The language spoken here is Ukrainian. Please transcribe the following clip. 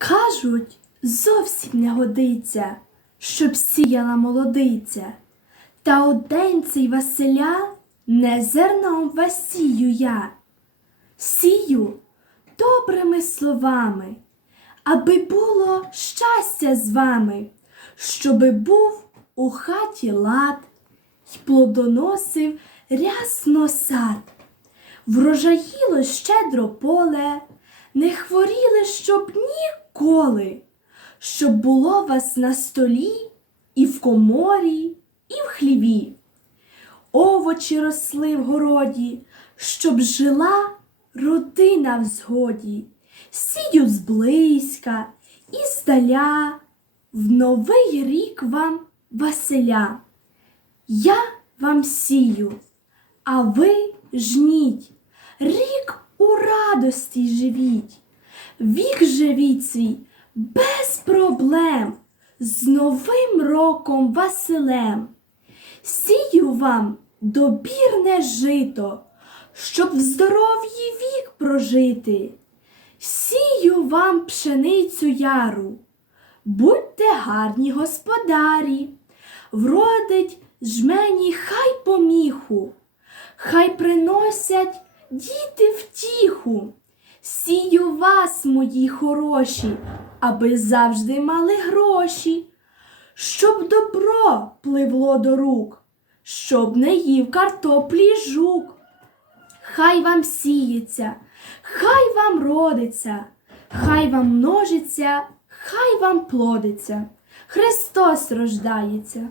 Кажуть, зовсім не годиться, щоб сіяла молодиця. Та у день цей Василя не зерном вас сію я. Сію добрими словами, аби було щастя з вами, щоби був у хаті лад й плодоносив рясно сад. Врожаїло щедро поле, не хворіли, щоб ніколи, щоб було вас на столі і в коморі, і в хліві. Овочі росли в городі, щоб жила родина в згоді, сію зблизька і здаля, в новий рік вам Василя. Я вам сію, а ви жніть, рік у радості живіть, вік живіть свій без проблем, з Новим роком Василем. Сію вам добірне жито, щоб в здоров'ї вік прожити. Сію вам пшеницю яру, будьте гарні господарі, вродить жмені хай поміху, хай приносять діти втіху. Сію вас, мої хороші, аби завжди мали гроші, щоб добро пливло до рук, щоб не їв картоплі жук. Хай вам сіється, хай вам родиться, хай вам множиться, хай вам плодиться. Христос рождається.